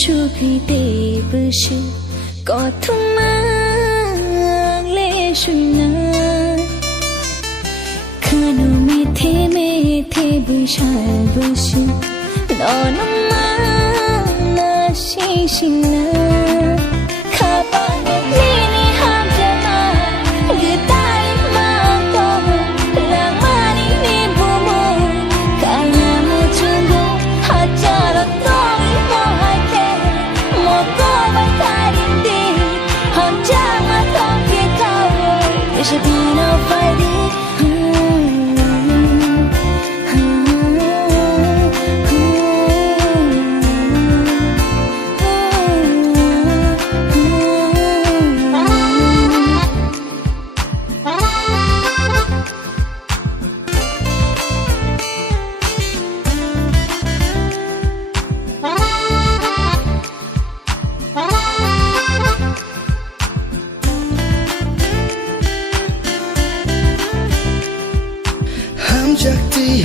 chu khi te bu shu có thung mang le shu na khanu me the bu shu no no ma na shi na kha pa ni ni ham jama gudai ma ko la ma ni bu mo ka na ma chungo ha cha la to mo ha ke mo ko ba ta di ham cha ma to ke ka there should be no fighting.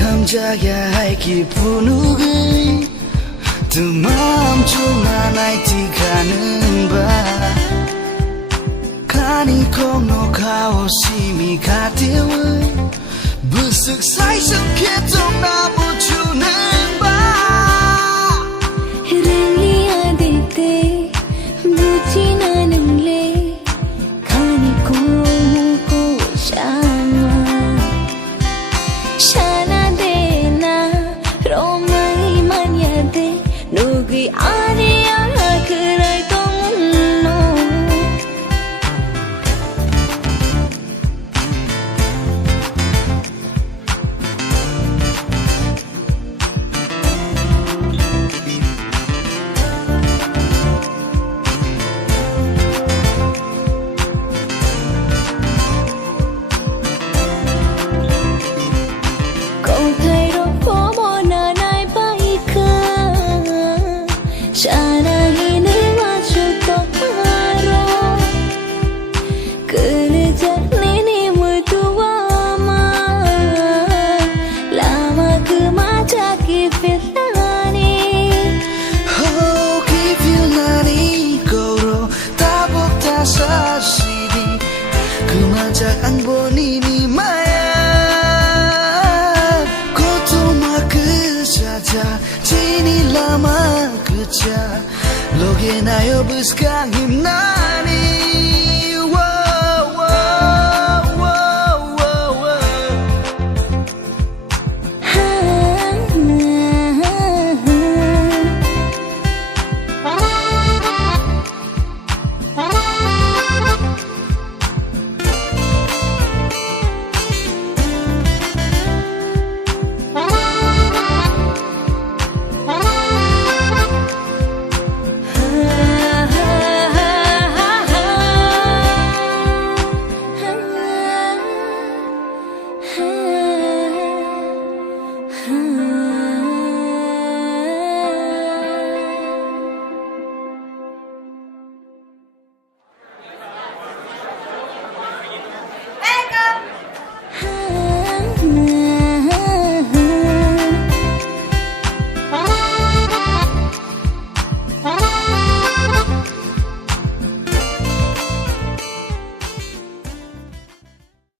हम जाया है कि पुनुगै तुमाम चुना नाइटी खानबा खानी खोनो खाओ सिमी खातेवै बुसुक साइसम खेतों ना बुचुनबा रंगली आदिते बुची ना नंगले खानी को शाना Nugi ane ya kerai tomuno Kau thay ro pomo na nai bai ka Shana hine wachu tokaro Kele janini mutuama Lama kemaja ki filani Oh ki filani koro tabok tasasidi Kemajak ang bonini maya Kotoma kejaja Jini lama kerja Loge na yo buskang himnani